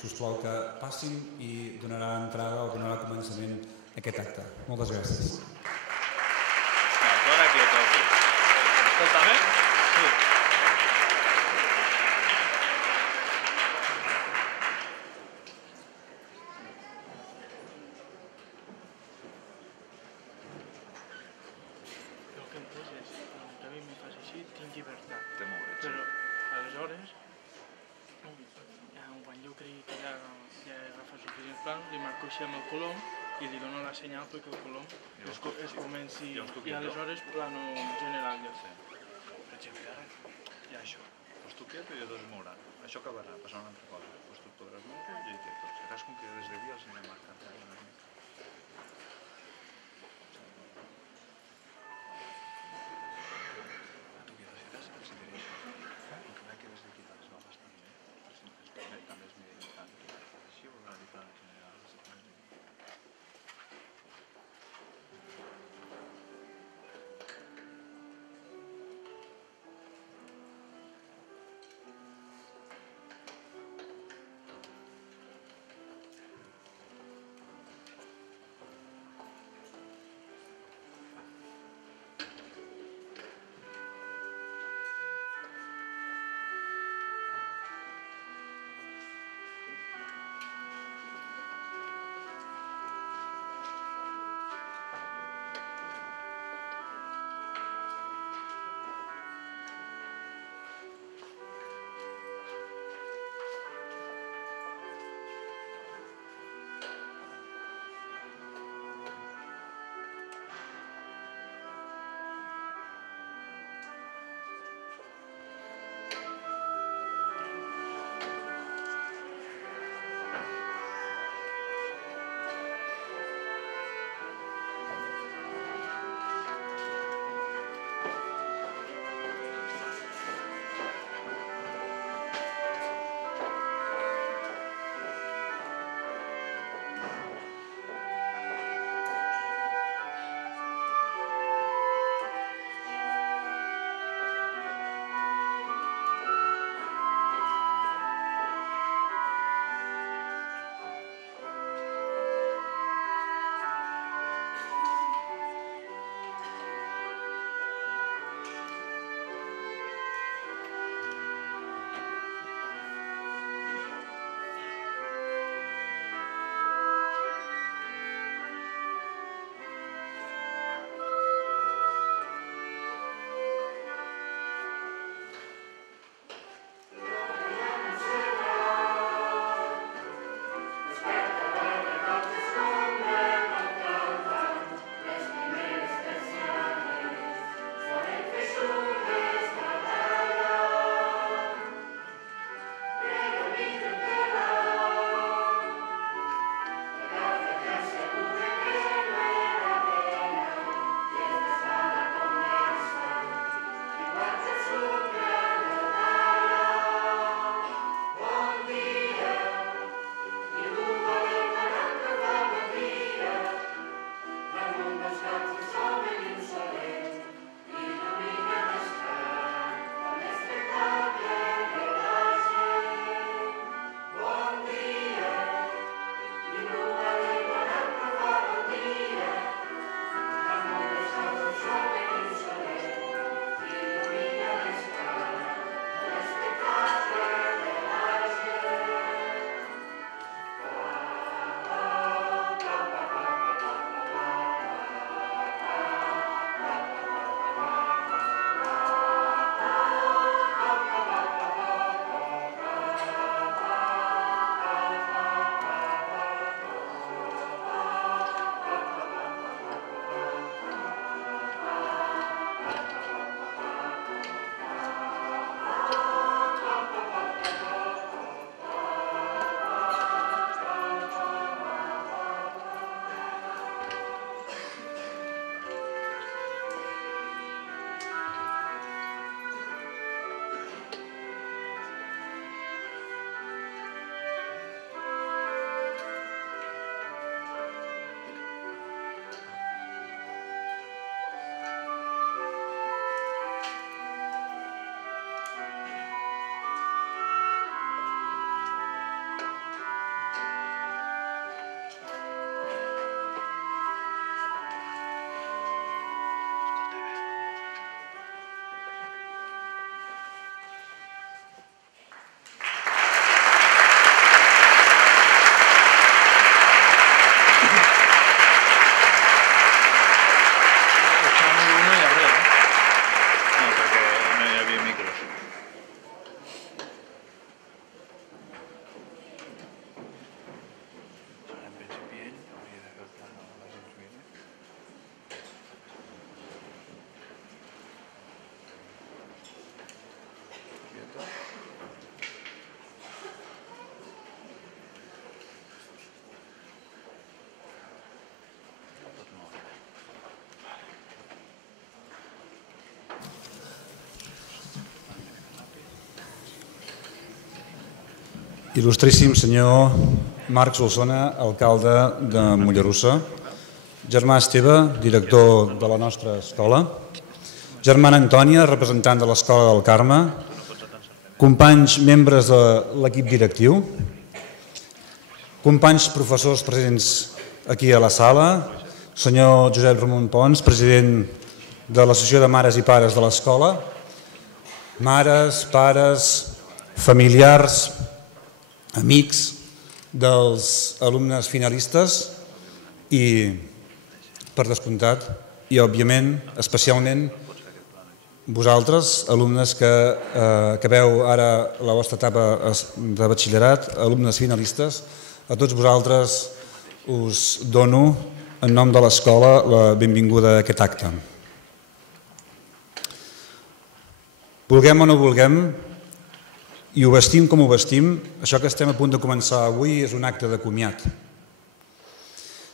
sisplau, que passin i donarà entrada o donarà començament a aquest acte. Moltes gràcies. Escolta'm, Sí. El que he entès és que a mi m'ho fas així, tinc llibertat. Té molt bé, sí. Però, aleshores, quan jo cregui que ja agafat suficients plans, li marco així amb el colom i li dono la senyal perquè el colom es comenci... I aleshores plano general ja sé. Per exemple, ara hi ha això. Pues tu quieto i llavors es mourà. Això acabarà passant una altra cosa. Pues tu et podràs moure i ja hi té tot. Seràs com que des de dia els anirà marcant. Tu quieto, seràs el que diré això. Aunque vea que des d'aquí es va bastant bé. Es permet també es mira tant. Així ho haurà dit en general. Il·lustríssim senyor Marc Solsona, alcalde de Mollerussa, germà Esteve, director de la nostra escola, germana Antònia, representant de l'Escola del Carme, companys membres de l'equip directiu, companys professors presents aquí a la sala, senyor Josep Ramon Pons, president de l'Associació de Mares i Pares de l'Escola, mares, pares, familiars, amics dels alumnes finalistes i, per descomptat, i òbviament, especialment, vosaltres, alumnes que acabeu ara la vostra etapa de batxillerat, alumnes finalistes, a tots vosaltres us dono, en nom de l'escola, la benvinguda a aquest acte. Vulguem o no vulguem, i ho vestim com ho vestim, això que estem a punt de començar avui és un acte de comiat.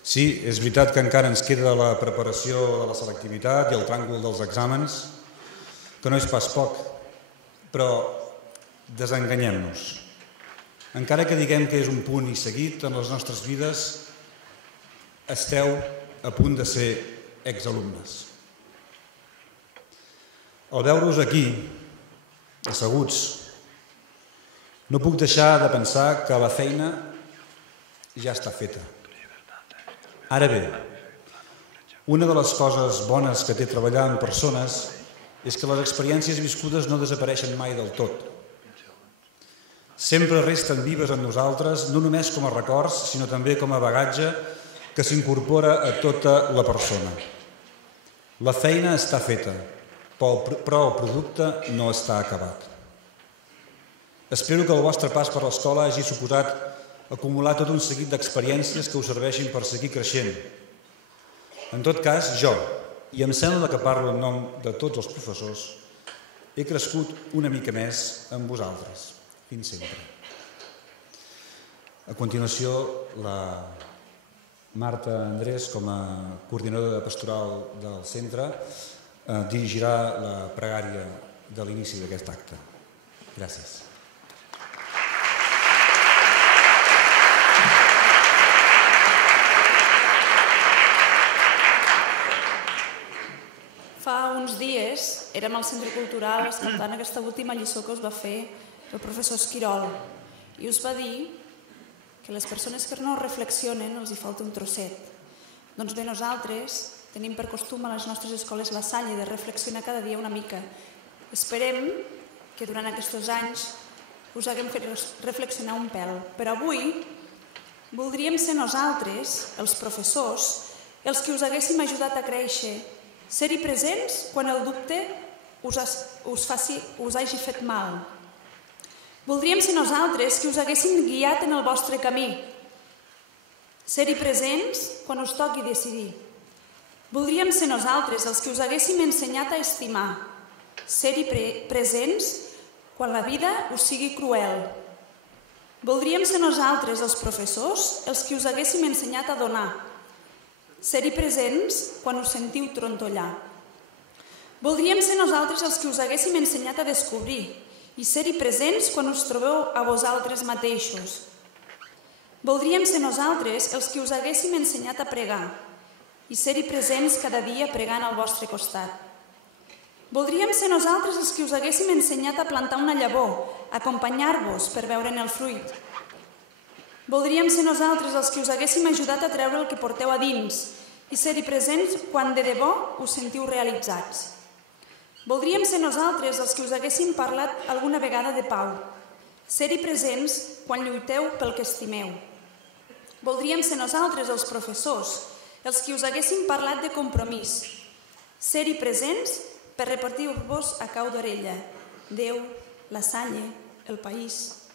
Sí, és veritat que encara ens queda la preparació de la selectivitat i el tràngol dels exàmens, que no és pas poc, però desenganyem-nos. Encara que diguem que és un punt i seguit en les nostres vides, esteu a punt de ser exalumnes. Al veure-us aquí, asseguts, no puc deixar de pensar que la feina ja està feta. Ara bé, una de les coses bones que té treballar amb persones és que les experiències viscudes no desapareixen mai del tot. Sempre resten vives en nosaltres, no només com a records, sinó també com a bagatge que s'incorpora a tota la persona. La feina està feta, però el producte no està acabat. Espero que el vostre pas per l'escola hagi suposat acumular tot un seguit d'experiències que us serveixin per seguir creixent. En tot cas, jo, i em sembla que parlo en nom de tots els professors, he crescut una mica més amb vosaltres, fins sempre. A continuació, la Marta Andrés, com a coordinadora pastoral del centre, dirigirà la pregària de l'inici d'aquest acte. Gràcies. Fa uns dies érem al Centre Cultural escoltant aquesta última lliçó que us va fer el professor Esquirol i us va dir que les persones que no reflexionen els hi falta un trosset. Doncs bé, nosaltres tenim per costum a les nostres escoles La Salle de reflexionar cada dia una mica. Esperem que durant aquests anys us haguem fet reflexionar un pèl, però avui voldríem ser nosaltres, els professors, els que us haguéssim ajudat a créixer, ser-hi presents quan el dubte us hagi fet mal. Voldríem ser nosaltres que us haguéssim guiat en el vostre camí. Ser-hi presents quan us toqui decidir. Voldríem ser nosaltres els que us haguéssim ensenyat a estimar. Ser-hi presents quan la vida us sigui cruel. Voldríem ser nosaltres, els professors, els que us haguéssim ensenyat a donar. Ser-hi presents quan us sentiu trontollar. Voldríem ser nosaltres els que us haguéssim ensenyat a descobrir i ser-hi presents quan us trobeu a vosaltres mateixos. Voldríem ser nosaltres els que us haguéssim ensenyat a pregar i ser-hi presents cada dia pregant al vostre costat. Voldríem ser nosaltres els que us haguéssim ensenyat a plantar una llavor, acompanyar-vos per veure'n el fruit. Voldríem ser nosaltres els que us haguéssim ajudat a treure el que porteu a dins i ser-hi presents quan de debò us sentiu realitzats. Voldríem ser nosaltres els que us haguéssim parlat alguna vegada de pau, ser-hi presents quan lluiteu pel que estimeu. Voldríem ser nosaltres, els professors, els que us haguéssim parlat de compromís, ser-hi presents per repartir-vos a cau d'orella, Déu, La Salle, el país.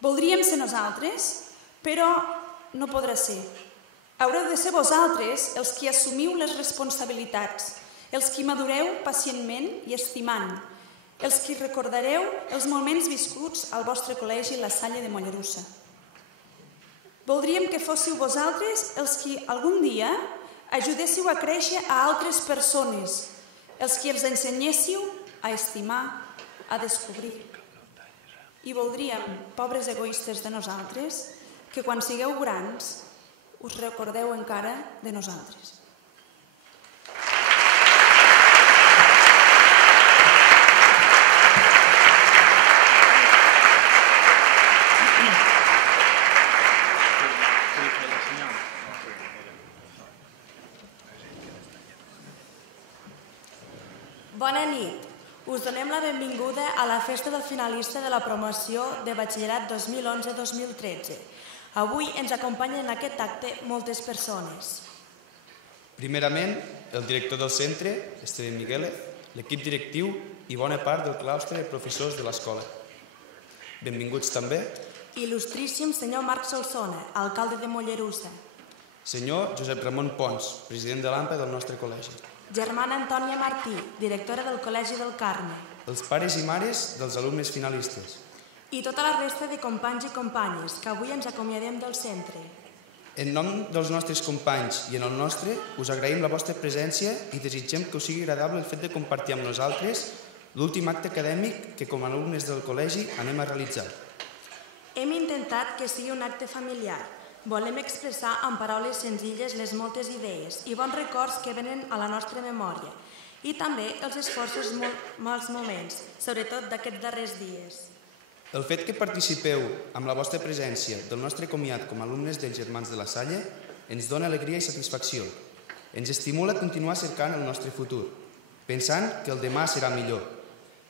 Voldríem ser nosaltres, però no podrà ser. Haureu de ser vosaltres els que assumiu les responsabilitats, els que madureu pacientment i estimant, els que recordareu els moments viscuts al vostre col·legi La Salle de Mollerussa. Voldríem que fóssiu vosaltres els que algun dia ajudéssiu a créixer a altres persones, els que els ensenyéssiu a estimar, a descobrir. I voldríem, pobres egoistes de nosaltres, que quan sigueu grans us recordeu encara de nosaltres. Bona nit. Us donem la benvinguda a la festa del finalista de la promoció de batxillerat 2011-2013. Avui ens acompanyen en aquest acte moltes persones. Primerament, el director del centre, Esteve Miguelez, l'equip directiu i bona part del claustre de professors de l'escola. Benvinguts també Il·lustríssim senyor Marc Solsona, alcalde de Mollerussa. senyor Josep Ramon Pons, president de l'AMPA del nostre col·legi. Germana Antònia Martí, directora del Col·legi del Carme. Els pares i mares dels alumnes finalistes. I tota la resta de companys i companyes que avui ens acomiadem del centre. En nom dels nostres companys i en el nostre, us agraïm la vostra presència i desitgem que us sigui agradable el fet de compartir amb nosaltres l'últim acte acadèmic que com a alumnes del col·legi anem a realitzar. Hem intentat que sigui un acte familiar. Volem expressar en paraules senzilles les moltes idees i bons records que venen a la nostra memòria i també els esforços molts moments, sobretot d'aquests darrers dies. El fet que participeu amb la vostra presència del nostre comiat com a alumnes dels Germans de la Salle ens dona alegria i satisfacció. Ens estimula a continuar cercant el nostre futur, pensant que el demà serà millor,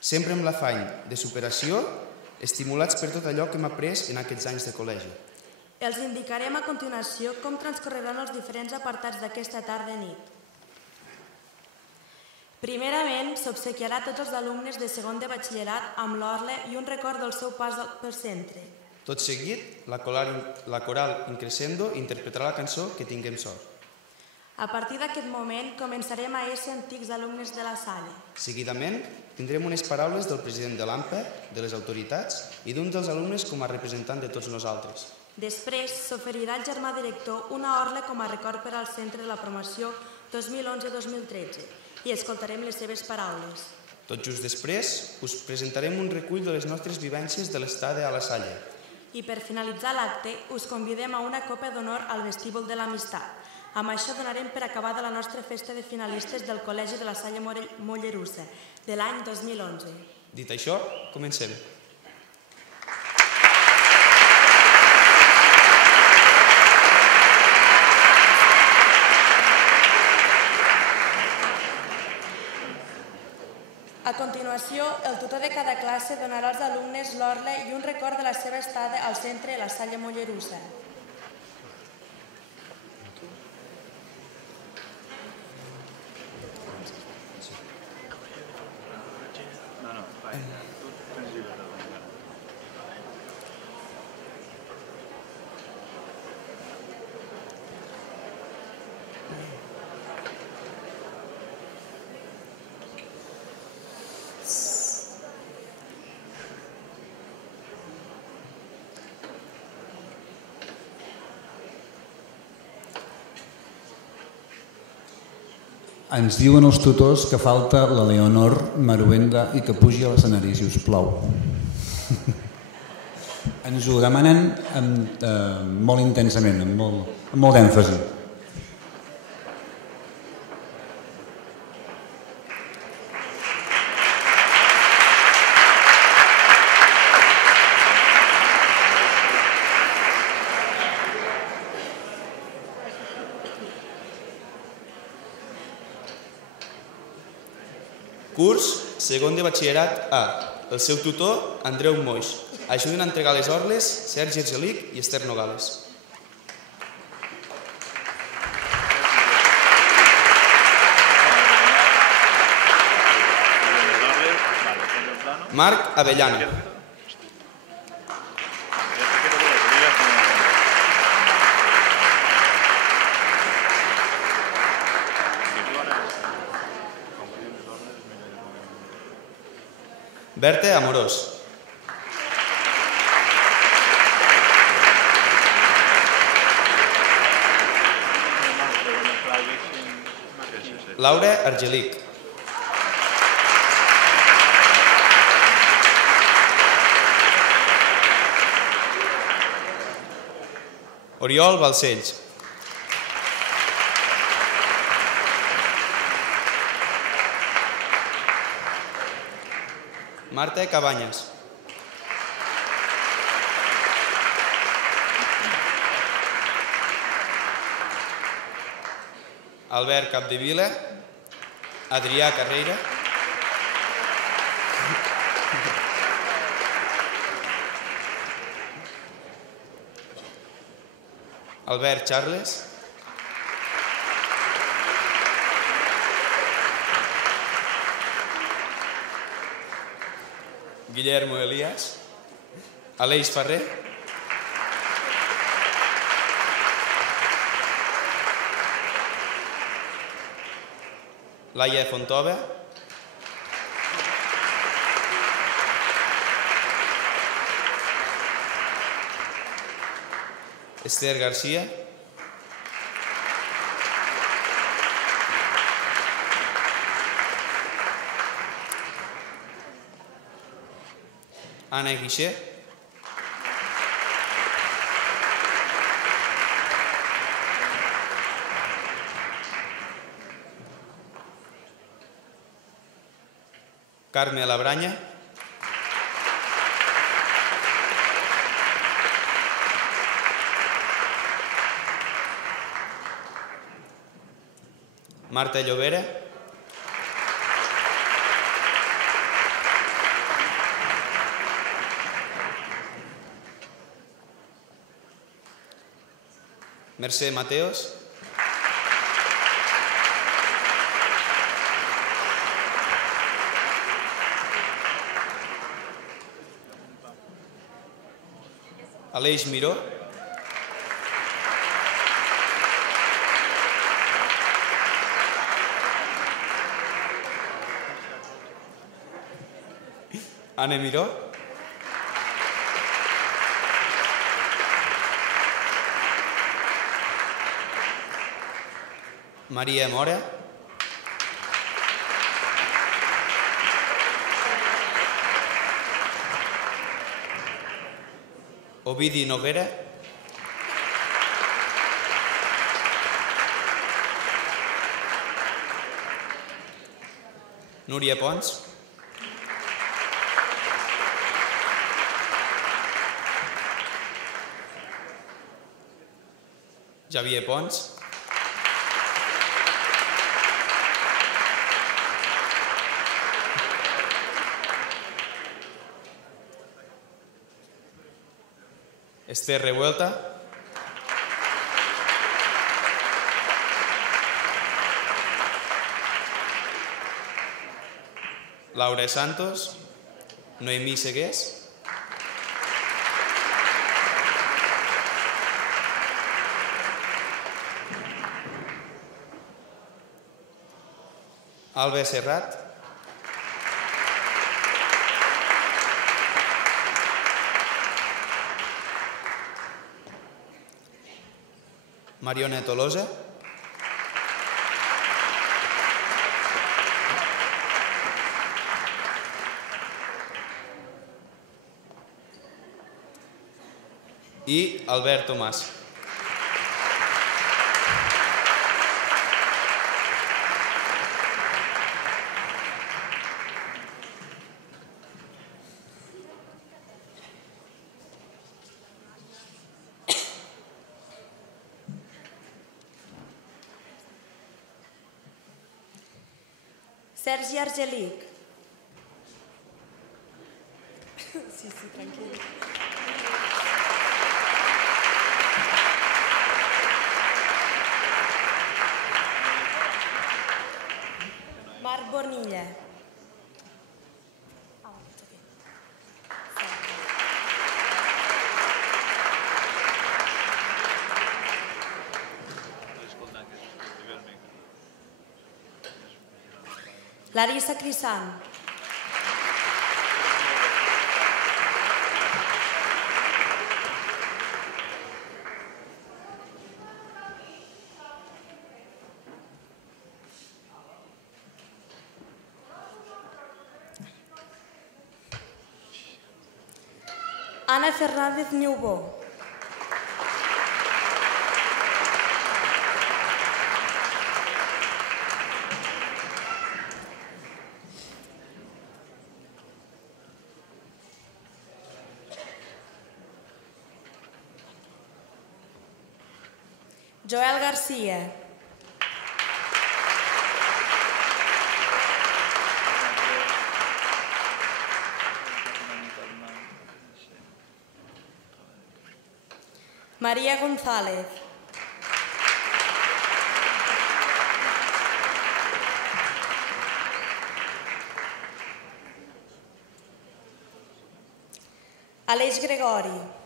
sempre amb l'afany de superació, estimulats per tot allò que hem après en aquests anys de col·legi. Els indicarem a continuació com transcorreran els diferents apartats d'aquesta tarda nit. Primerament, s'obsequiarà a tots els alumnes de segon de batxillerat amb l'orla i un record del seu pas pel centre. Tot seguit, la coral Increscendo interpretarà la cançó Que tinguem sort. A partir d'aquest moment, començarem a ésser antics alumnes de la sala. Seguidament, tindrem unes paraules del president de l'AMPA, de les autoritats i d'un dels alumnes com a representant de tots nosaltres. Després, s'oferirà al germà director una orla com a record per al centre de la promoció 2011-2013 i escoltarem les seves paraules. Tot just després, us presentarem un recull de les nostres vivències de l'estada a la Salle. I per finalitzar l'acte, us convidem a una copa d'honor al vestíbul de l'amistat. Amb això donarem per acabada la nostra festa de finalistes del Col·legi de la Salle Mollerussa de l'any 2011. Dit això, comencem. A continuació, el tutor de cada classe donarà als alumnes l'orla i un record de la seva estada al centre de la Salle Mollerussa. Ens diuen els tutors que falta la Leonor Maruenda i que pugi a l'escenari, si us plau. Ens ho demanen molt intensament, amb molt d'èmfasi. Curs segon de batxillerat A. El seu tutor, Andreu Moix. Ajuden a entregar les orles Sergi Argelic i Esther Nogales. Marc Avellana. Berta Amorós. Laura Argelic. Oriol Balcells. Marta Cabanyes. Albert Capdevila. Adrià Carreira. Albert Charles. Guillermo Elías. Aleix Ferrer. Laia Fontova. Esther García. Anna Guixer. Carme Labraña. Marta Llovera. Mercè Mateos. Aleix Miró. Anna Miró. Maria Mora. Ovidi Noguera. Núria Pons. Javier Pons. Esther Revuelta. Laura Santos. Noemí Segués. Alba Serrat. Mariona Tolosa. I Albert Tomàs. Sergi Argelic. Sí, tranquil. Marc Bonilla. Larissa Crisan. Ana Fernández Niubó. Joel Garcia. María González. Aleix Gregori.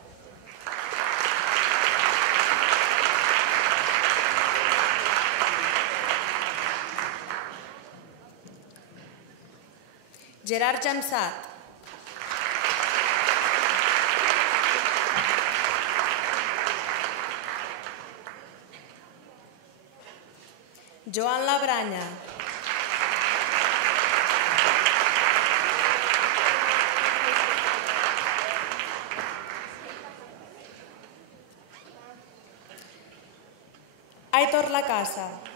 Gerard Jansat. Joan Labranya. Aitor Lacasa.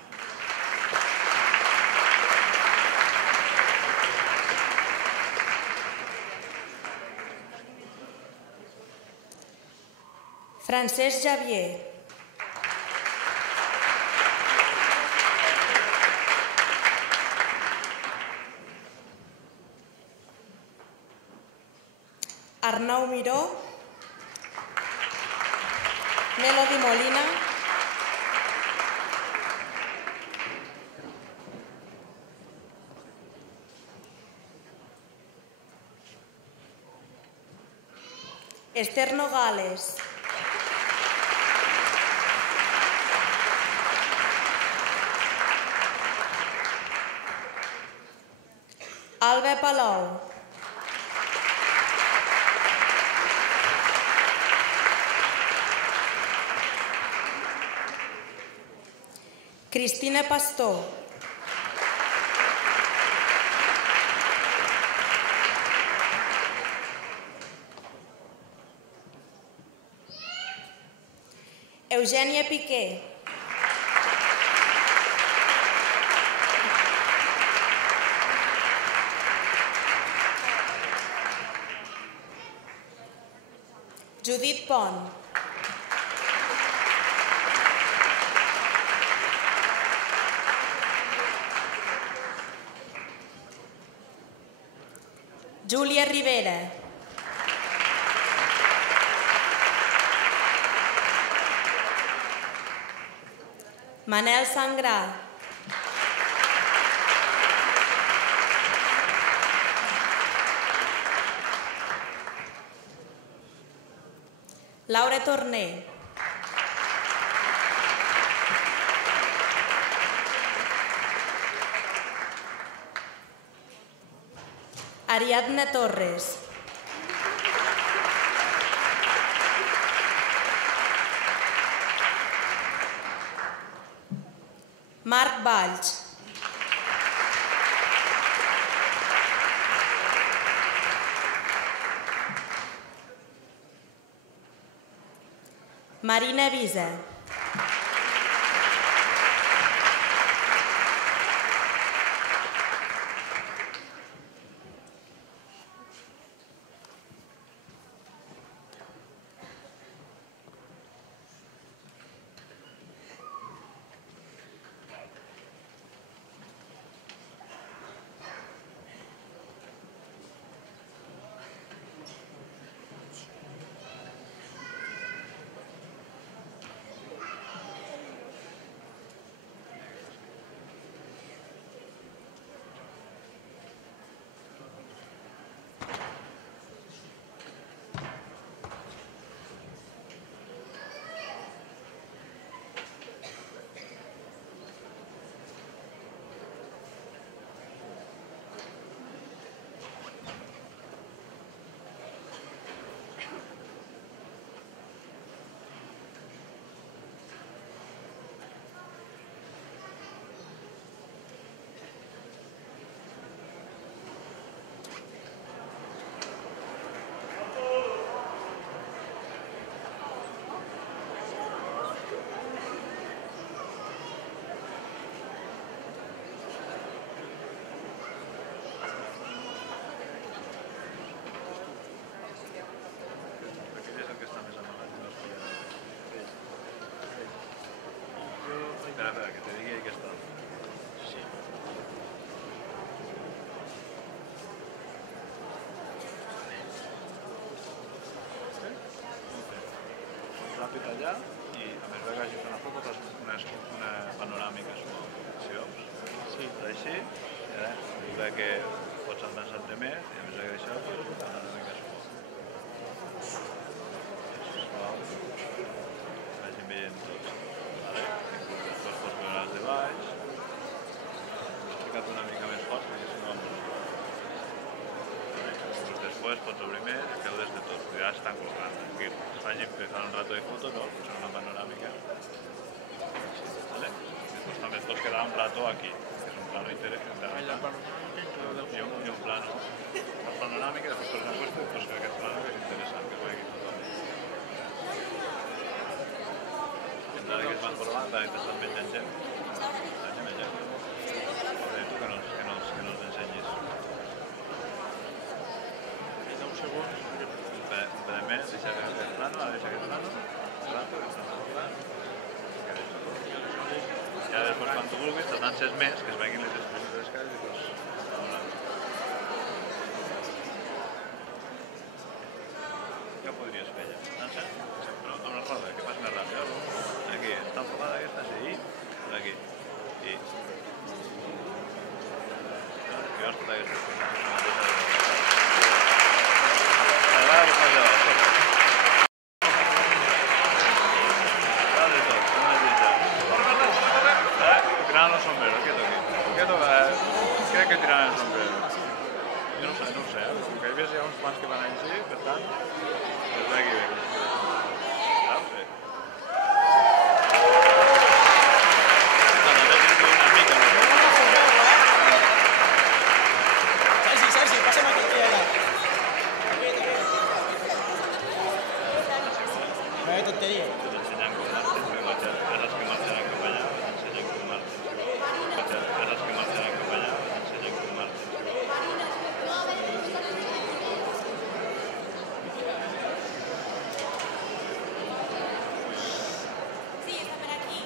Francesc Javier. Arnau Miró. Melody Molina. Esther Nogales. Alba Palou. Cristina Pastor. Eugènia Piqué. Judit Pont. Júlia Rivera. Manel Sangrà. Laura Torné. Ariadna Torres. Marc Valls. Marina Visa. ràpid allà i a més que hagi fet una foto fas una panoràmica suau. Si veus? Sí. Així, veure que pots avançar-te més i a més d'això, una panoràmica suau. Suau. Vagin veient tots. Després pots veure els de baix. He explicat una mica més fort, perquè si no... Després pots obrir més i veure de tot. Ja estan col·locant. Que facin un rato de fotos o potser una panoràmica. Després també et pots quedar un plató aquí, que és un plano interessant. I un plano panoràmic, després pots anar a puesto i després aquest plano que és interessant, que es vegi tothom. Entonces que es van por banda i t'estan menjant gent. Tu que nos ensenyis. Un segon. Un pedaç més, deixa aquest plano, ara deixa aquest plano. I ara després quan tu vulguis t'atances més, que es veguin les expressions de les cares i doncs... Què podries fer allà? Dansa? Però amb la roda, que fas més ràpid. Aquí, està enfocada aquesta, sí, per aquí. I... Que veus tota aquesta cosa. Ara ho fas allà, sota. Tiraran el sombrero, quieto aquí. Quieto, crec que tiraran el sombrero. Jo no ho sé, com que hi havia uns quants que van així, per tant, es vegi bé. Saps? Sí. Sergi, passa'm aquí, allà. No hi ha tonteria. T'ensenyant com marxen, perquè les que marxaran cap allà, t'ensenyen com marxen. Les que marxaran cap allà, t'ensenyen com marxen. Sí, està per aquí.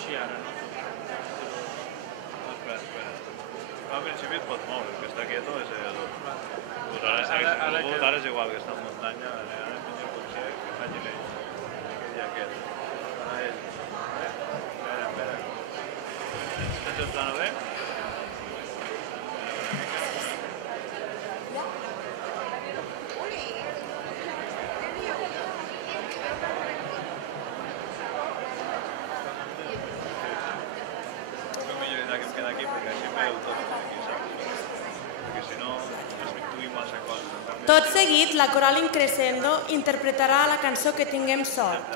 així ara, no? Espera. Al principi et pots moure, el que està quieto és el... Ara és igual que està en muntanya, ara millor potser que faci ell. Aquell i aquest. Ara ell. Espera. Tens el plano bé? Tot seguit, la coral Increscendo interpretarà la cançó Que tinguem sort.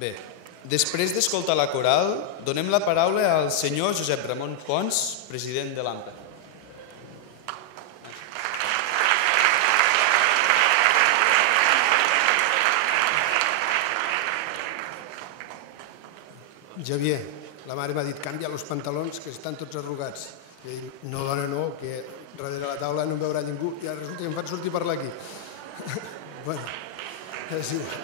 Bé, després d'escoltar la coral, donem la paraula al senyor Josep Ramon Pons, president de l'AMPA. Javier, la mare m'ha dit, canvia els pantalons que estan tots arrugats. I dic, no, dona, no, que darrere la taula no em veurà ningú. I ara resulta que em fan sortir per aquí. Bueno, és igual.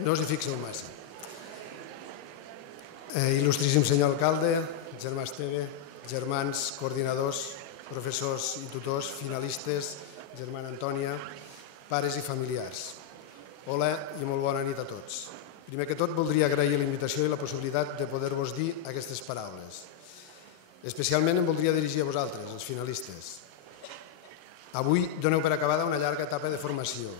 No us hi fixeu massa. Il·lustríssim senyor alcalde, germà Esteve, germans, coordinadors, professors i tutors, finalistes, germana Antònia, pares i familiars. Hola i molt bona nit a tots. Primer que tot, voldria agrair la invitació i la possibilitat de poder-vos dir aquestes paraules. Especialment em voldria dirigir a vosaltres, els finalistes. Avui doneu per acabada una llarga etapa de formació.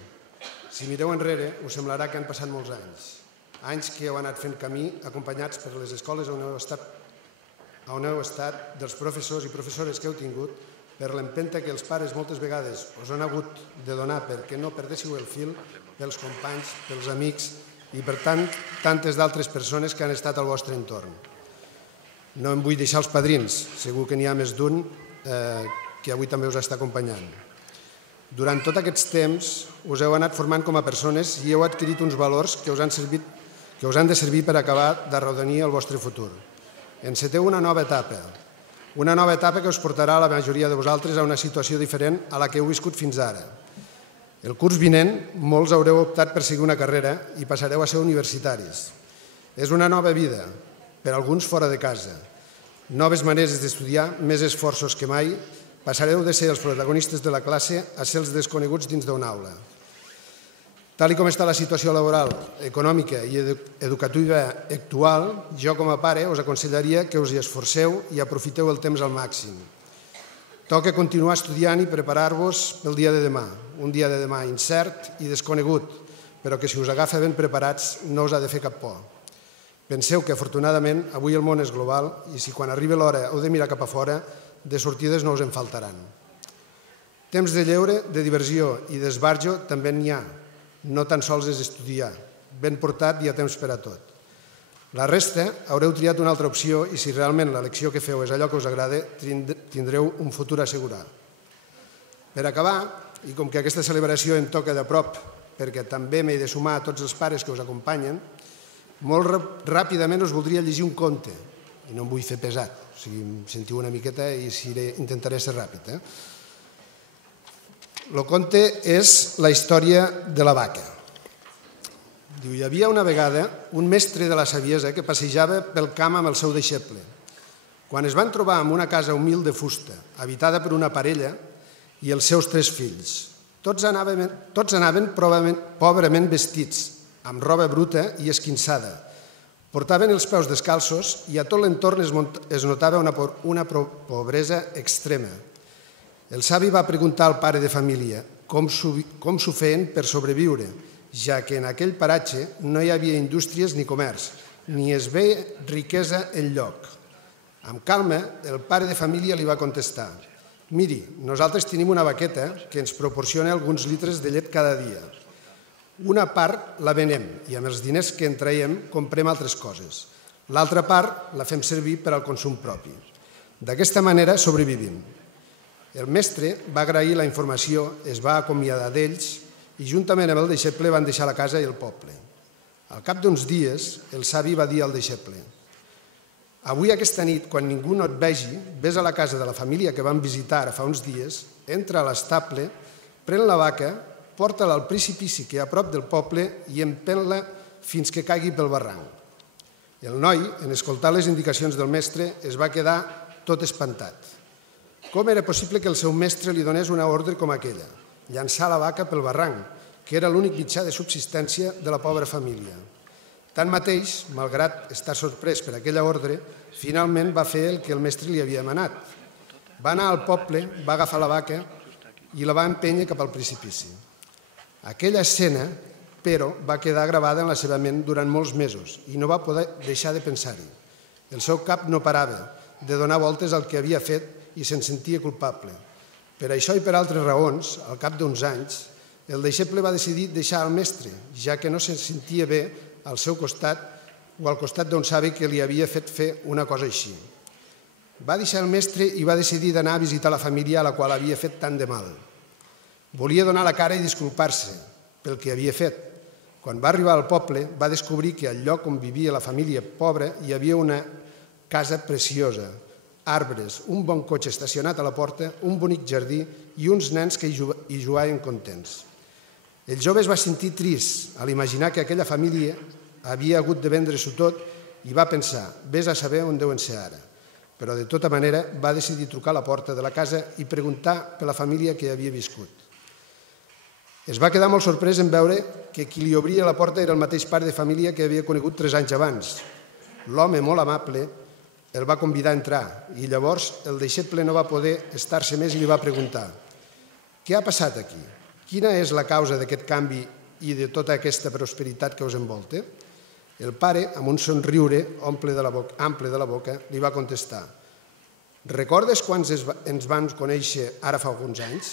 Si mireu enrere, us semblarà que han passat molts anys. Anys que heu anat fent camí acompanyats per les escoles on heu estat, dels professors i professores que heu tingut, per l'empenta que els pares moltes vegades us han hagut de donar perquè no perdéssiu el fil, pels companys, pels amics i per tantes d'altres persones que han estat al vostre entorn. No em vull deixar els padrins, segur que n'hi ha més d'un que avui també us està acompanyant. Durant tot aquest temps us heu anat formant com a persones i heu adquirit uns valors que us han de servir per acabar d'arrodonir el vostre futur. Enceteu una nova etapa que us portarà a la majoria de vosaltres a una situació diferent a la que heu viscut fins ara. El curs vinent, molts haureu optat per seguir una carrera i passareu a ser universitaris. És una nova vida, per alguns fora de casa. Noves maneres d'estudiar, més esforços que mai, passareu de ser els protagonistes de la classe a ser els desconeguts dins d'una aula. Tal com està la situació laboral, econòmica i educativa actual, jo com a pare us aconsellaria que us hi esforceu i aprofiteu el temps al màxim. Toca continuar estudiant i preparar-vos pel dia de demà, un dia de demà incert i desconegut, però que si us agafa ben preparats no us ha de fer cap por. Penseu que, afortunadament, avui el món és global i si quan arribi l'hora heu de mirar cap a fora, de sortides no us en faltaran. Temps de lleure, de diversió i d'esbarjo també n'hi ha. No tan sols és estudiar. Ben portat hi ha temps per a tot. La resta haureu triat una altra opció i si realment l'elecció que feu és allò que us agrada, tindreu un futur assegurat. Per acabar, i com que aquesta celebració em toca de prop, perquè també m'he de sumar a tots els pares que us acompanyen, molt ràpidament us voldria llegir un conte, i no em vull fer pesat, o sigui, em sentiu una miqueta i intentaré ser ràpid. El conte és la història de la vaca. Diu, hi havia una vegada un mestre de la saviesa que passejava pel camp amb el seu deixeble. Quan es van trobar amb una casa humil de fusta, habitada per una parella i els seus 3 fills. Tots anaven pobrament vestits, amb roba bruta i esquinçada. Portaven els peus descalços i a tot l'entorn es notava una pobresa extrema. El savi va preguntar al pare de família com s'ho feien per sobreviure, ja que en aquell paratge no hi havia indústries ni comerç, ni es veia riquesa enlloc. Amb calma, el pare de família li va contestar: «Miri, nosaltres tenim una vaqueta que ens proporciona alguns litres de llet cada dia. Una part la venem i amb els diners que en traiem comprem altres coses. L'altra part la fem servir per al consum propi. D'aquesta manera sobrevivim». El mestre va agrair la informació, es va acomiadar d'ells i juntament amb el deixeble van deixar la casa i el poble. Al cap d'uns dies, el savi va dir al deixeble: «Avui aquesta nit, quan ningú no et vegi, ves a la casa de la família que vam visitar fa uns dies, entra a l'estable, pren la vaca, porta-la al precipici que hi ha a prop del poble i empèn-la fins que caigui pel barranc». El noi, en escoltar les indicacions del mestre, es va quedar tot espantat. Com era possible que el seu mestre li donés una ordre com aquella? Llançar la vaca pel barranc, que era l'únic mitjà de subsistència de la pobra família. Tanmateix, malgrat estar sorprès per aquella ordre, finalment va fer el que el mestre li havia manat. Va anar al poble, va agafar la vaca i la va empènyer cap al precipici. Aquella escena, però, va quedar gravada en la seva ment durant molts mesos i no va poder deixar de pensar-hi. El seu cap no parava de donar voltes al que havia fet i se'n sentia culpable. Per això i per altres raons, al cap d'uns anys, el deixeble va decidir deixar el mestre, ja que no se sentia bé al seu costat o al costat d'un savi que li havia fet fer una cosa així. Va deixar el mestre i va decidir d'anar a visitar la família a la qual havia fet tant de mal. Volia donar la cara i disculpar-se pel que havia fet. Quan va arribar al poble, va descobrir que al lloc on vivia la família pobra hi havia una casa preciosa, arbres, un bon cotxe estacionat a la porta, un bonic jardí i uns nens que hi jugaven contents. El jove es va sentir trist a l'imaginar que aquella família havia hagut de vendre-s'ho tot i va pensar, vés a saber on deuen ser ara. Però de tota manera va decidir trucar a la porta de la casa i preguntar per la família que havia viscut. Es va quedar molt sorprès en veure que qui li obria la porta era el mateix pare de família que havia conegut 3 anys abans. L'home, molt amable, el va convidar a entrar i llavors el deixeble no va poder estar-se més i li va preguntar: «Què ha passat aquí? Quina és la causa d'aquest canvi i de tota aquesta prosperitat que us envolta?» El pare, amb un somriure ample de la boca, li va contestar: «Recordes quan ens vam conèixer ara fa alguns anys?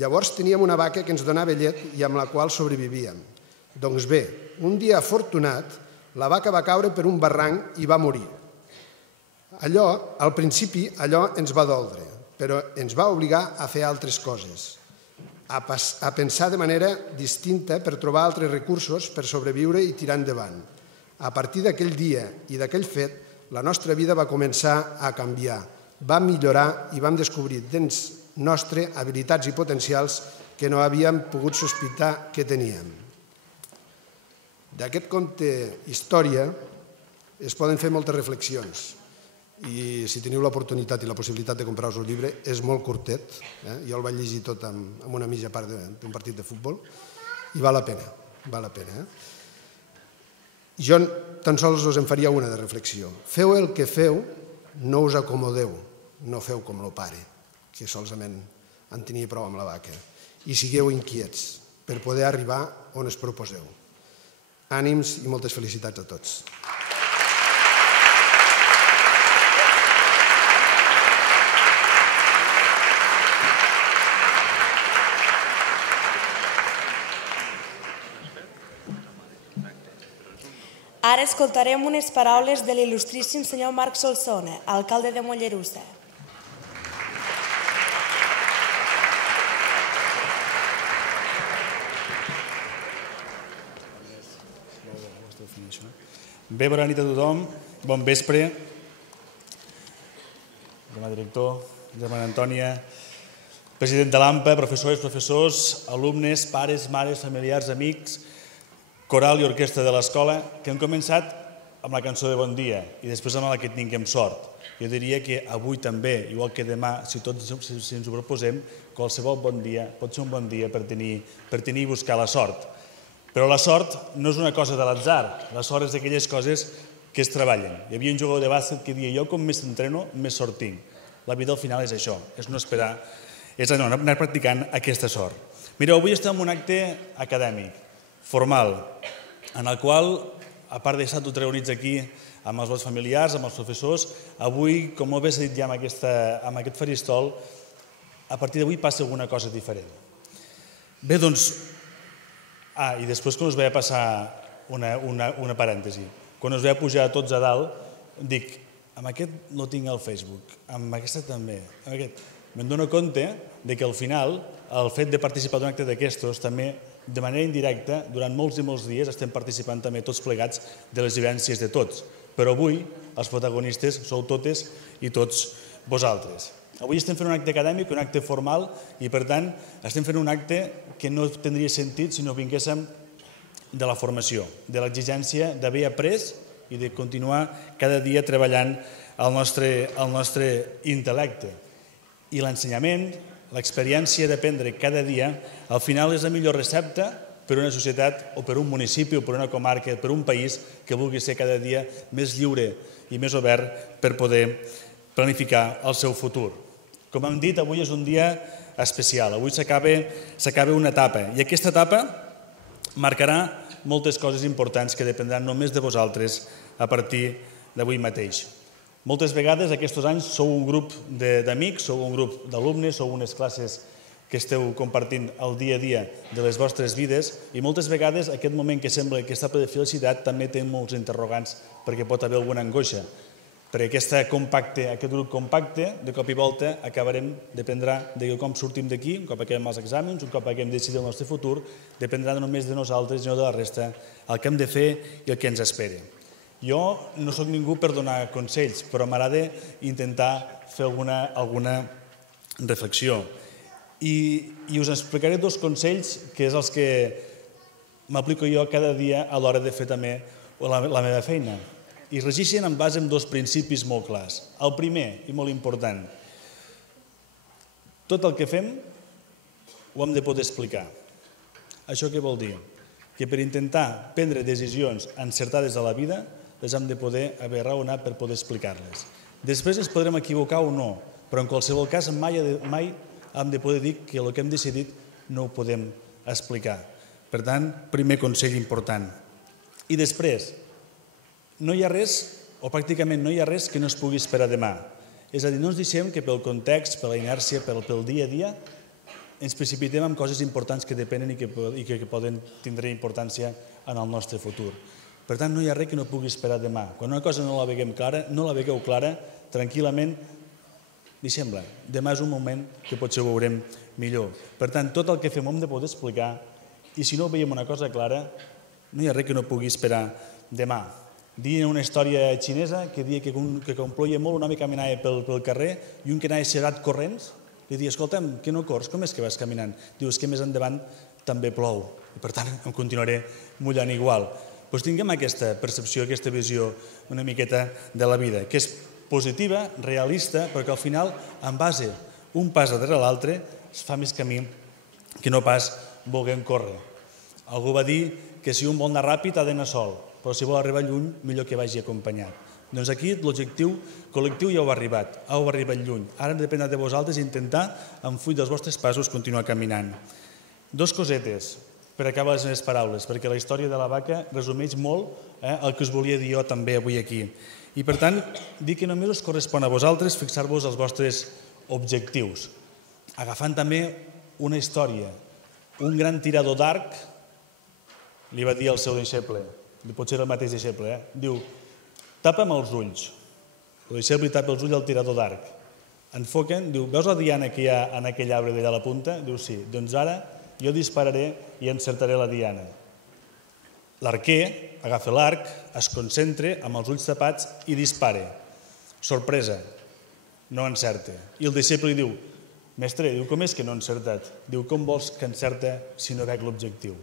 Llavors teníem una vaca que ens donava llet i amb la qual sobrevivíem. Doncs bé, un dia afortunat, la vaca va caure per un barranc i va morir. Al principi, allò ens va doldre, però ens va obligar a fer altres coses, a pensar de manera distinta per trobar altres recursos per sobreviure i tirar endavant. A partir d'aquell dia i d'aquell fet, la nostra vida va començar a canviar, va millorar i vam descobrir dins nostre habilitats i potencials que no havíem pogut sospitar que teníem». D'aquest conte història es poden fer moltes reflexions i si teniu l'oportunitat i la possibilitat de comprar-vos el llibre és molt curtet, jo el vaig llegir tot en una mitja part d'un partit de futbol i val la pena. Jo tan sols us en faria una de reflexió. Feu el que feu, no us acomodeu, no feu com el pare, que solament en tenia prou amb la vaca, i sigueu inquiets per poder arribar on es proposeu. Ànims i moltes felicitats a tots. Ara escoltarem unes paraules de l'il·lustríssim senyor Marc Solsona, alcalde de Mollerussa. Bé, bona nit a tothom, bon vespre. Germà director, germana Antònia, president de l'AMPA, professors, alumnes, pares, mares, familiars, amics, coral i orquestra de l'escola, que han començat amb la cançó de Bon Dia i després amb la que tinguem sort. Jo diria que avui també, igual que demà, si tots ens ho proposem, qualsevol bon dia pot ser un bon dia per tenir i buscar la sort. Però la sort no és una cosa de l'atzar, la sort és d'aquelles coses que es treballen. Hi havia un jugador de bàsquet que deia: jo com més entreno, més sort tinc. La vida al final és això, és no esperar, és anar practicant aquesta sort. Mireu, avui estem en un acte acadèmic, formal, en el qual, a part d'estar tots reunits aquí amb els vostres familiars, amb els professors, avui, com molt bé s'ha dit ja amb aquest faristol, a partir d'avui passa alguna cosa diferent. Bé, doncs, i després quan us vaig passar una parèntesi. Quan us vaig pujar tots a dalt, dic, amb aquest no tinc al Facebook, amb aquesta també, amb aquest. Me'n dono compte que al final el fet de participar d'un acte d'aquestos també, de manera indirecta, durant molts i molts dies estem participant també tots plegats de les vivències de tots. Però avui els protagonistes sou totes i tots vosaltres. Avui estem fent un acte acadèmic, un acte formal, i per tant estem fent un acte que no tindria sentit si no vinguéssim de la formació, de l'exigència d'haver après i de continuar cada dia treballant el nostre intel·lecte. I l'ensenyament, l'experiència d'aprendre cada dia, al final és la millor recepta per una societat o per un municipi o per una comarca, per un país que vulgui ser cada dia més lliure i més obert per poder planificar el seu futur. Com hem dit, avui és un dia especial. Avui s'acaba una etapa i aquesta etapa marcarà moltes coses importants que dependran només de vosaltres a partir d'avui mateix. Moltes vegades aquests anys sou un grup d'amics, sou un grup d'alumnes, sou unes classes que esteu compartint el dia a dia de les vostres vides i moltes vegades aquest moment que sembla que està ple de felicitat també té molts interrogants perquè pot haver alguna angoixa. Perquè aquest grup compacte, de cop i volta, dependrà de com sortim d'aquí, un cop acabem els exàmens, un cop haguem decidit el nostre futur, dependrà només de nosaltres i no de la resta, el que hem de fer i el que ens espera. Jo no sóc ningú per donar consells, però m'agrada intentar fer alguna reflexió. I us explicaré 2 consells que és els que m'aplico jo cada dia a l'hora de fer també la meva feina. I regeixen en base en 2 principis molt clars. El primer, i molt important, tot el que fem ho hem de poder explicar. Això què vol dir? Que per intentar prendre decisions encertades a la vida les hem de poder haver raonat per poder explicar-les. Després ens podrem equivocar o no, però en qualsevol cas mai hem de poder dir que el que hem decidit no ho podem explicar. Per tant, primer consell important. I després, no hi ha res, o pràcticament no hi ha res que no es pugui esperar demà. És a dir, no ens deixem que pel context, per la inèrcia, pel dia a dia, ens precipitem en coses importants que depenen i que poden tindre importància en el nostre futur. Per tant, no hi ha res que no pugui esperar demà. Quan una cosa no la vegueu clara, tranquil·lament, deixem-la. Demà és un moment que potser ho veurem millor. Per tant, tot el que fem ho hem de poder explicar i si no veiem una cosa clara, no hi ha res que no pugui esperar demà. Deien una història xinesa que deia que quan ploia molt un home caminava pel carrer i un que anava xerrat corrents li deia, escolta'm, que no corres, com és que vas caminant? Diu, és que més endavant també plou i per tant em continuaré mullant igual. Doncs tinguem aquesta percepció, aquesta visió una miqueta de la vida, que és positiva, realista, perquè al final, en base un pas darrere l'altre, es fa més camí que no pas volguem córrer. Algú va dir que si un vol anar ràpid ha d'anar sol, però si vol arribar lluny, millor que vagi acompanyat. Doncs aquí l'objectiu col·lectiu ja heu arribat lluny. Ara depèn de vosaltres intentar, en full dels vostres passos, continuar caminant. 2 cosetes per acabar les meves paraules, perquè la història de la vaca resumeix molt el que us volia dir jo també avui aquí. I per tant, dic que només us correspon a vosaltres fixar-vos els vostres objectius. Agafant també una història. Un gran tirador d'arc li va dir al seu deixeble, potser era el mateix deixeble, diu, tapa'm els ulls. El deixeble li tapa els ulls al tirador d'arc. Enfoquen, diu, veus la diana que hi ha en aquell arbre d'allà a la punta? Diu, sí. Doncs ara jo dispararé i encertaré la diana. L'arquer agafa l'arc, es concentra amb els ulls tapats i dispara. Sorpresa, no encerta. I el deixeble li diu, mestre, com és que no ha encertat? Diu, com vols que encerta si no veig l'objectiu?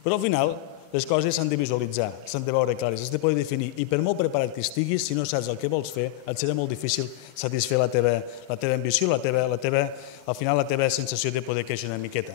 Però al final les coses s'han de visualitzar, s'han de veure clares, s'han de poder definir i per molt preparat que estiguis, si no saps el que vols fer, et serà molt difícil satisfer la teva ambició, al final la teva sensació de poder créixer una miqueta.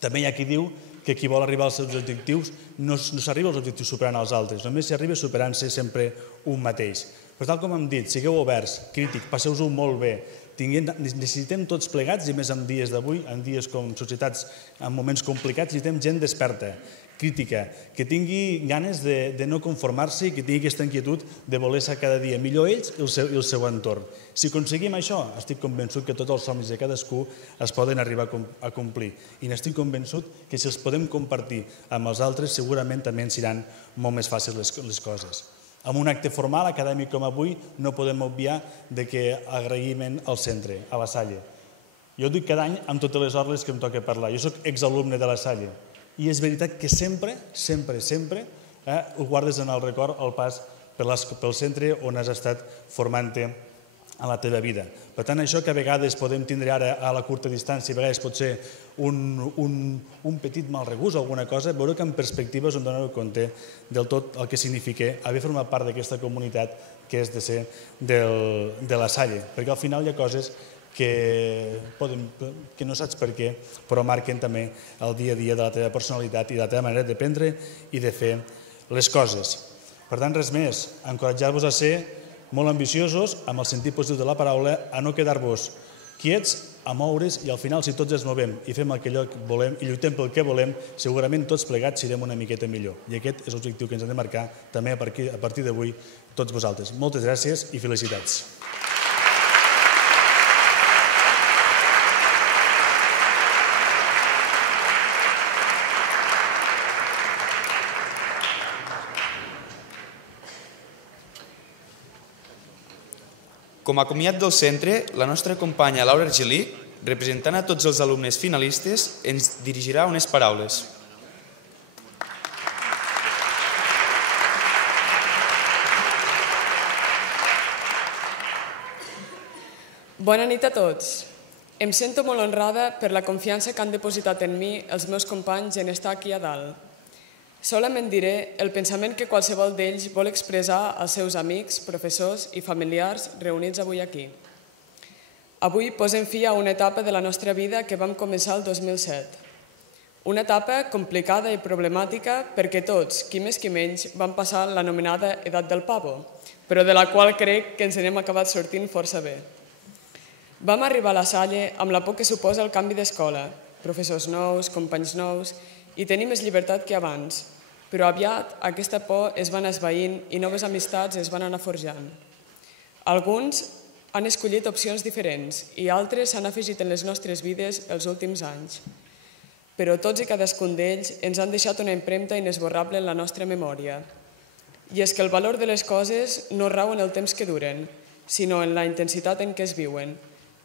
També hi ha qui diu que qui vol arribar als seus objectius no s'arriba als objectius superant els altres, només s'arriba superant-se sempre un mateix. Per tal com hem dit, sigueu oberts, crítics, passeu-vos-ho molt bé, necessitem tots plegats, i més en dies d'avui, en dies com societats, en moments complicats, necessitem gent desperta, crítica, que tingui ganes de no conformar-se i que tingui aquesta inquietud de voler ser cada dia millor ells i el seu entorn. Si aconseguim això, estic convençut que tots els somnis de cadascú es poden arribar a complir. I n'estic convençut que si els podem compartir amb els altres, segurament també ens seran molt més fàcils les coses. En un acte formal, acadèmic com avui, no podem obviar que agraïment al centre, a la Salle. Jo dic cada any amb totes les orles que em toca parlar. Jo soc exalumne de la Salle. I és veritat que sempre ho guardes en el record el pas pel centre on has estat formant-te en la teva vida. Per tant, això que a vegades podem tindre ara a la curta distància, a vegades pot ser un petit mal regust o alguna cosa, veureu que en perspectiva us en doneu compte del tot el que significa haver format part d'aquesta comunitat que és de ser de la Salle, perquè al final hi ha coses que no saps per què, però marquen també el dia a dia de la teva personalitat i de la teva manera de prendre i de fer les coses. Per tant, res més, encoratjar-vos a ser molt ambiciosos, amb el sentit positiu de la paraula, a no quedar-vos quiets, a moure's i al final, si tots ens movem i fem allò que volem i lluitem pel que volem, segurament tots plegats serem una miqueta millor. I aquest és l'objectiu que ens hem de marcar també a partir d'avui tots vosaltres. Moltes gràcies i felicitats. Com a comiat del centre, la nostra companya Laura Argelí, representant a tots els alumnes finalistes, ens dirigirà unes paraules. Bona nit a tots. Em sento molt honrada per la confiança que han depositat en mi els meus companys en estar aquí a dalt. Solament diré el pensament que qualsevol d'ells vol expressar als seus amics, professors i familiars reunits avui aquí. Avui posem fi a una etapa de la nostra vida que vam començar el 2007. Una etapa complicada i problemàtica perquè tots, qui més qui menys, vam passar l'anomenada edat del pavo, però de la qual crec que ens n'hem acabat sortint força bé. Vam arribar a la Salle amb la por que suposa el canvi d'escola, professors nous, companys nous, i tenir més llibertat que abans, però aviat aquesta por es va anar esvaint i noves amistats es van anar forjant. Alguns han escollit opcions diferents i altres s'han afegit en les nostres vides els últims anys. Però tots i cadascun d'ells ens han deixat una empremta inesborrable en la nostra memòria. I és que el valor de les coses no rau en el temps que duren, sinó en la intensitat en què es viuen.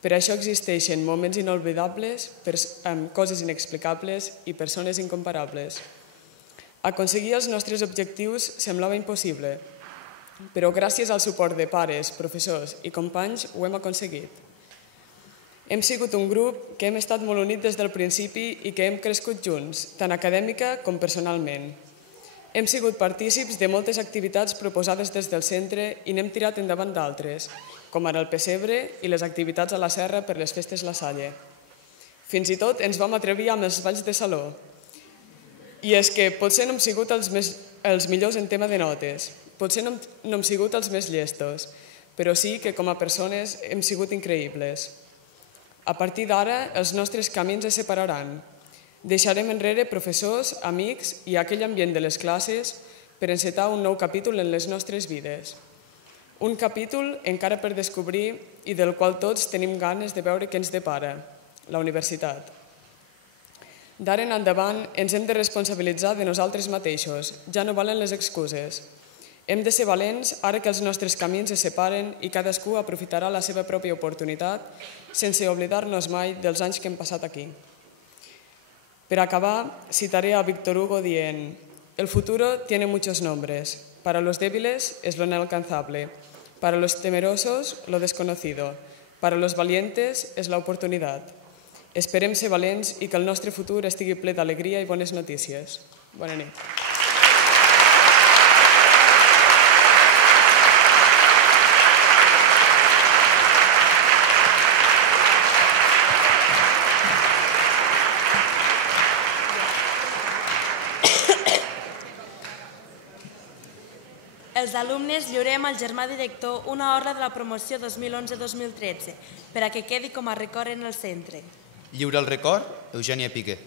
Per això existeixen moments inolvidables, coses inexplicables i persones incomparables. Aconseguir els nostres objectius semblava impossible, però gràcies al suport de pares, professors i companys ho hem aconseguit. Hem sigut un grup que hem estat molt units des del principi i que hem crescut junts, tant acadèmica com personalment. Hem sigut partícips de moltes activitats proposades des del centre i n'hem tirat endavant d'altres, com ara el pessebre i les activitats a la serra per les festes La Salle. Fins i tot ens vam atrevir amb els balls de saló. I és que potser no hem sigut els millors en tema de notes, potser no hem sigut els més llestos, però sí que com a persones hem sigut increïbles. A partir d'ara, els nostres camins es separaran. Deixarem enrere professors, amics i aquell ambient de les classes per encetar un nou capítol en les nostres vides. Un capítol encara per descobrir i del qual tots tenim ganes de veure què ens depara, la universitat. D'ara en endavant ens hem de responsabilitzar de nosaltres mateixos, ja no valen les excuses. Hem de ser valents ara que els nostres camins es separen i cadascú aprofitarà la seva pròpia oportunitat sense oblidar-nos mai dels anys que hem passat aquí. Per acabar, citaré a Víctor Hugo dient: el futuro tiene muchos nombres. Para los débiles es lo inalcanzable. Para los temerosos, lo desconocido. Para los valientes es la oportunidad. Esperem ser valents i que el nostre futur estigui ple d'alegria i bones notícies. Bona nit. Els alumnes lliurem al germà director una orla de la promoció 2011-2013 per a que quedi com a record en el centre. Lliura el record, Eugènia Piqué.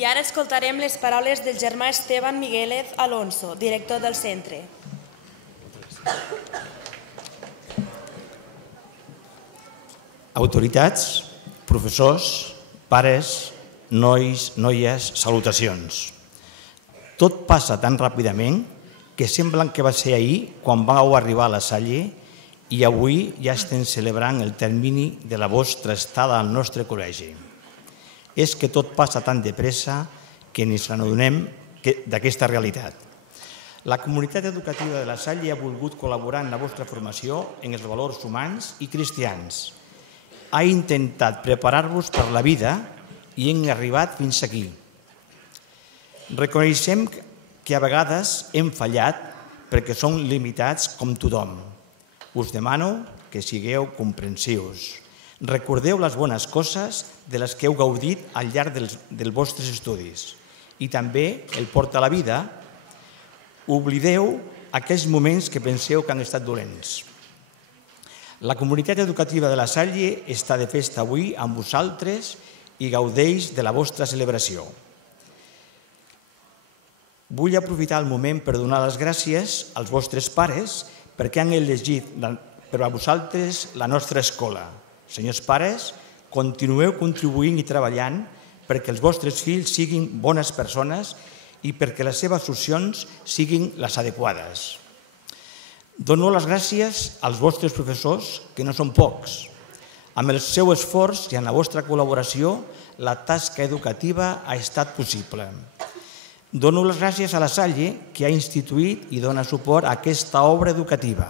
I ara escoltarem les paraules del germà Esteban Miguélez Alonso, director del centre. Autoritats, professors, pares, nois, noies, salutacions. Tot passa tan ràpidament que sembla que va ser ahir quan vau arribar a la Salle i avui ja estem celebrant el termini de la vostra estada al nostre col·legi. És que tot passa tan de pressa que ni ens n'adonem d'aquesta realitat. La comunitat educativa de la Salle ha volgut col·laborar en la vostra formació en els valors humans i cristians. Ha intentat preparar-vos per la vida i hem arribat fins aquí. Reconeixem que a vegades hem fallat perquè som limitats com tothom. Us demano que sigueu comprensius. Recordeu les bones coses de les que heu gaudit al llarg dels vostres estudis i també el porta a la vida. Oblideu aquells moments que penseu que han estat dolents. La comunitat educativa de la Salle està de festa avui amb vosaltres i gaudeix de la vostra celebració. Vull aprofitar el moment per donar les gràcies als vostres pares perquè han elegit per a vosaltres la nostra escola. Senyors pares, continueu contribuint i treballant perquè els vostres fills siguin bones persones i perquè les seves solucions siguin les adequades. Dono les gràcies als vostres professors, que no són pocs. Amb el seu esforç i amb la vostra col·laboració, la tasca educativa ha estat possible. Dono les gràcies a la Salle, que ha instituït i dona suport a aquesta obra educativa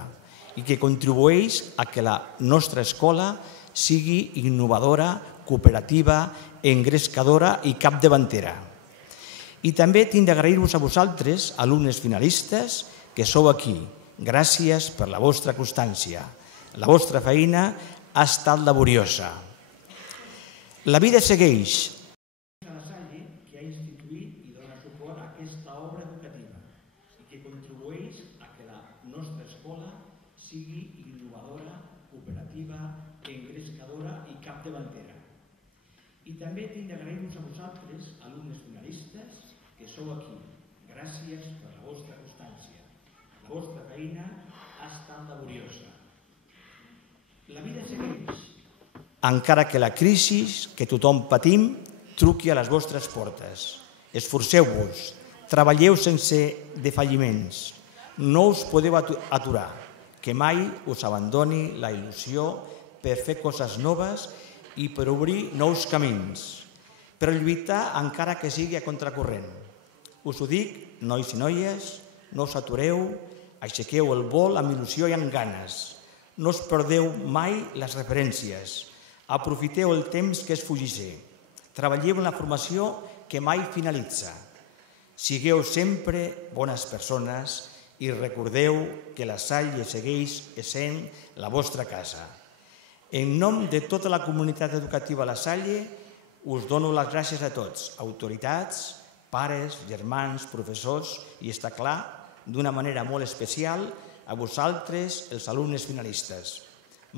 i que contribueix a que la nostra escola sigui innovadora, cooperativa, engrescadora i capdavantera. I també tinc d'agrair-vos a vosaltres, alumnes finalistes, que sou aquí. Gràcies per la vostra constància. La vostra feina ha estat laboriosa. La vida segueix. A la Salle, que ha instituït i dona suport a aquesta obra educativa i que contribueix a que la nostra escola sigui innovadora, cooperativa, engrescadora i capdavantera. I també tinc d'agrair-vos a vosaltres, alumnes finalistes, que sou aquí. Gràcies per la vostra constància. La vostra feina ha estat laboriosa. La vida segueix. Encara que la crisi que tothom patim truqui a les vostres portes. Esforceu-vos, treballeu sense defalliments. No us podeu aturar. Que mai us abandoni la il·lusió per fer coses noves i per obrir nous camins, per lluitar encara que sigui a contracorrent. Us ho dic, nois i noies, no us atureu, aixequeu el vol amb il·lusió i amb ganes. No us perdeu mai les referències. Aprofiteu el temps que és fugisser. Treballeu en la formació que mai finalitza. Sigueu sempre bones persones i recordeu que la Salle segueix essent la vostra casa. En nom de tota la comunitat educativa a la Salle, us dono les gràcies a tots, autoritats, pares, germans, professors i, està clar, d'una manera molt especial, a vosaltres, els alumnes finalistes.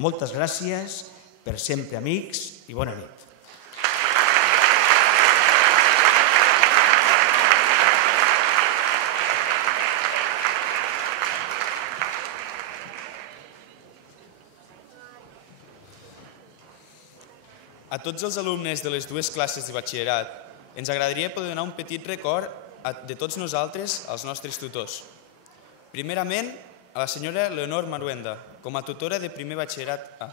Moltes gràcies, per sempre amics i bona nit. A tots els alumnes de les dues classes de batxillerat ens agradaria poder donar un petit record de tots nosaltres als nostres tutors. Primerament, a la senyora Leonor Maruenda, com a tutora de primer batxillerat A.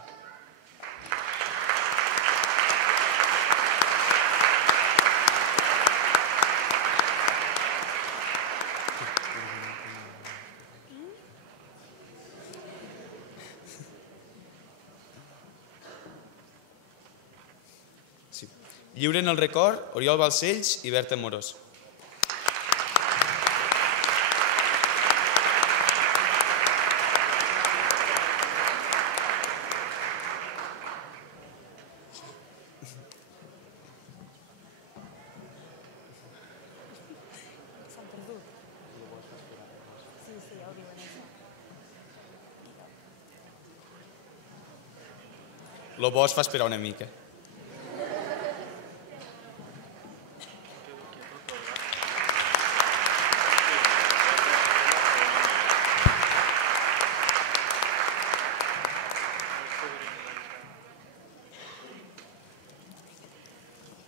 Lliuren el record Oriol Balcells i Berta Morós. Lo bo es fa esperar una mica.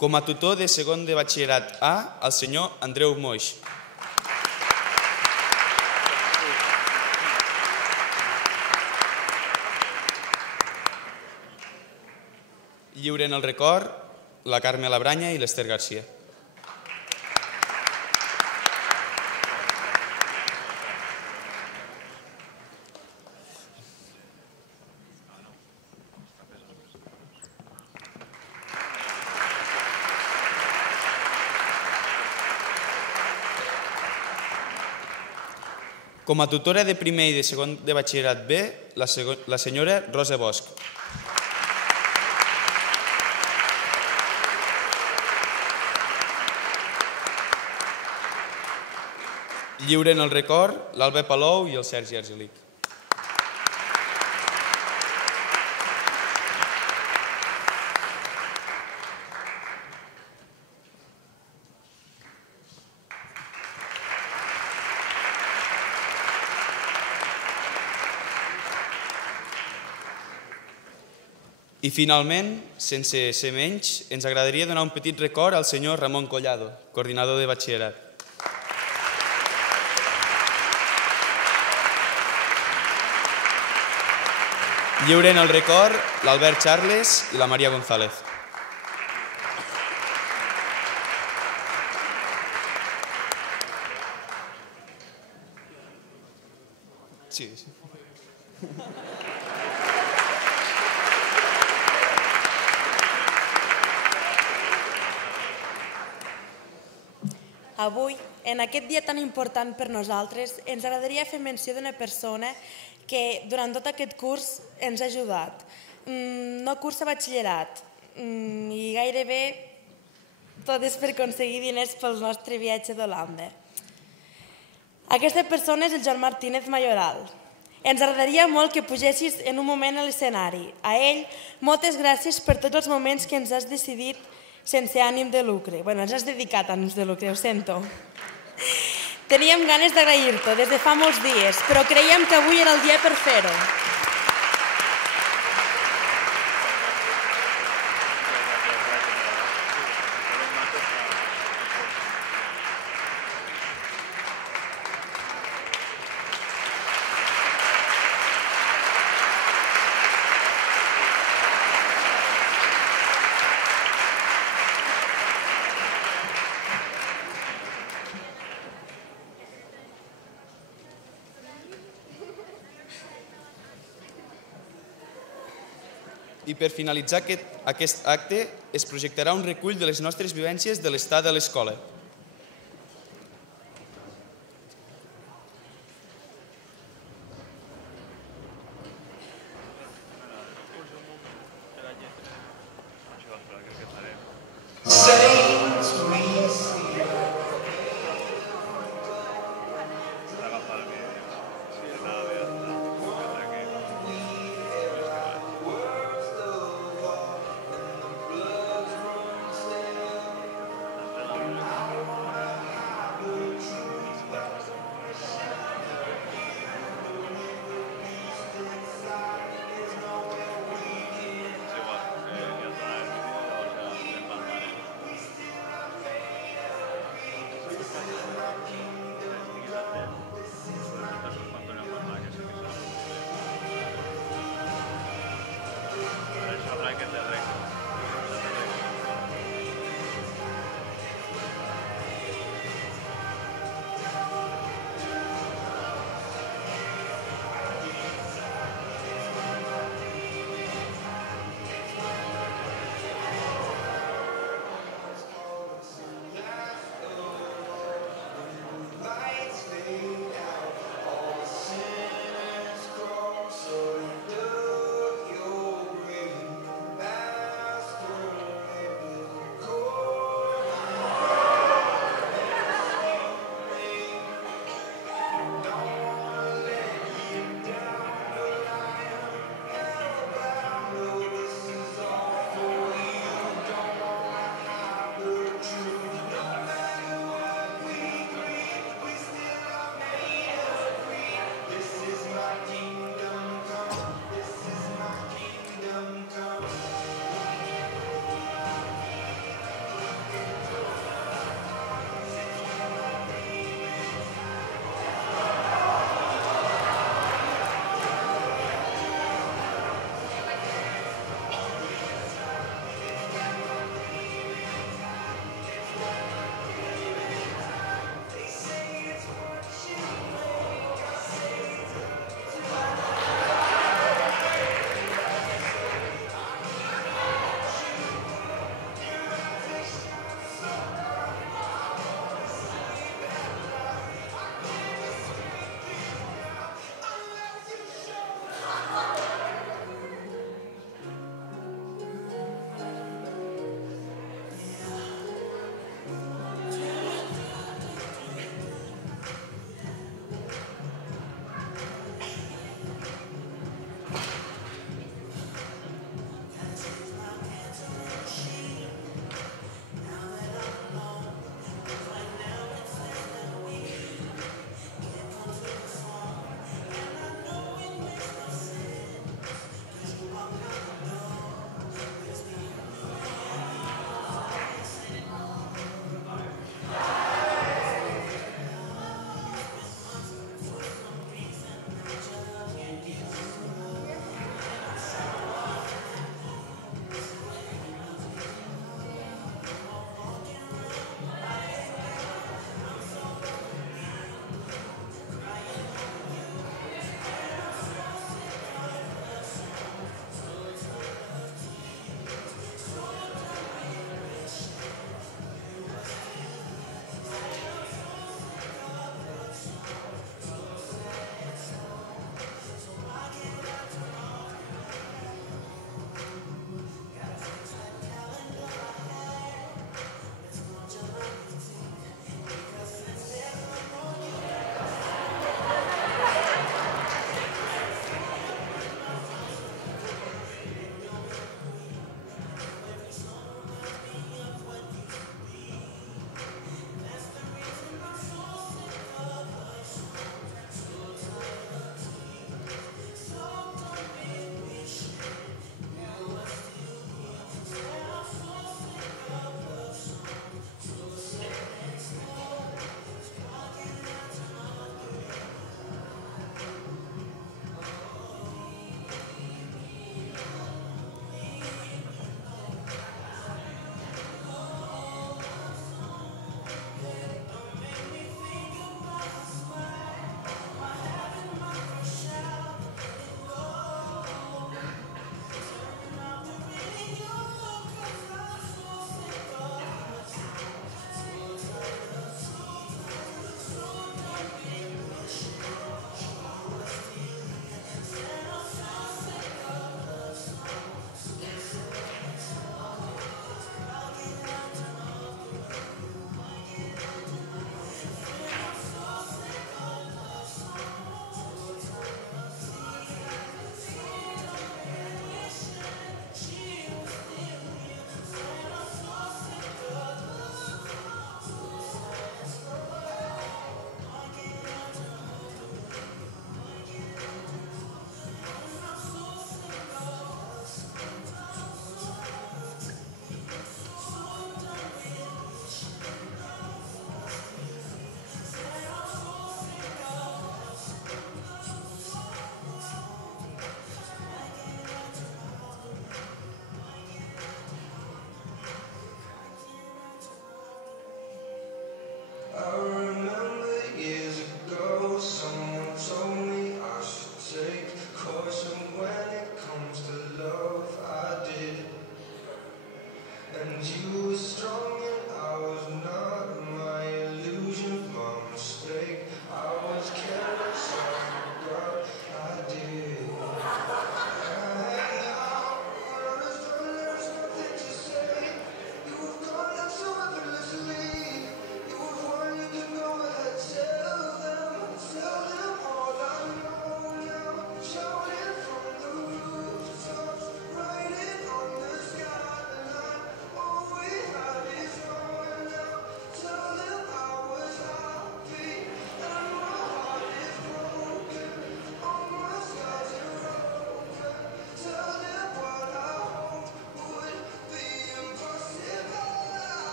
Com a tutor de segon de batxillerat A, el senyor Andreu Moix. Lliuren el record la Carme Labranya i l'Ester Garcia. Com a tutora de primer i de segon de batxillerat B, la senyora Rosa Bosch. Lliuren el record l'Alba Palou i el Sergi Argelic. I finalment, sense ser menys, ens agradaria donar un petit record al senyor Ramon Collado, coordinador de batxillerat. Lliuren el record l'Albert Charles i la Maria González. Sí. Avui, en aquest dia tan important per nosaltres, ens agradaria fer menció d'una persona que durant tot aquest curs ens ha ajudat. No cursa batxillerat i gairebé tot és per aconseguir diners pel nostre viatge d'Holanda. Aquesta persona és el Joan Martínez Mayoral. Ens agradaria molt que pugessis en un moment a l'escenari. A ell, moltes gràcies per tots els moments que ens has decidit sense ànim de lucre. Bueno, ens has dedicat a ànims de lucre, ho sento. Teníem ganes d'agrair-t'ho des de fa molts dies, però creiem que avui era el dia per fer-ho. I per finalitzar aquest acte es projectarà un recull de les nostres vivències de l'estat de l'escola.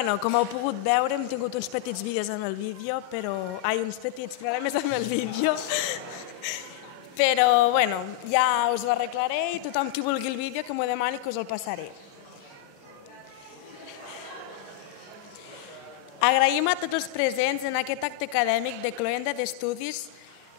Bueno, com heu pogut veure, hem tingut uns petits vídeos amb el vídeo, uns petits problemes amb el vídeo, però, bueno, ja us ho arreglaré i tothom qui vulgui el vídeo que m'ho demani que us el passaré. Agraïm a tots els presents en aquest acte acadèmic de Cloenda d'Estudis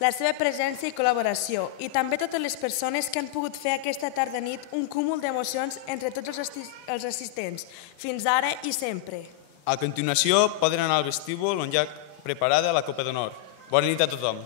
la seva presència i col·laboració i també totes les persones que han pogut fer aquesta tarda nit un cúmul d'emocions entre tots els assistents, fins ara i sempre. A continuació poden anar al vestíbul on hi ha preparada la Copa d'Honor. Bona nit a tothom.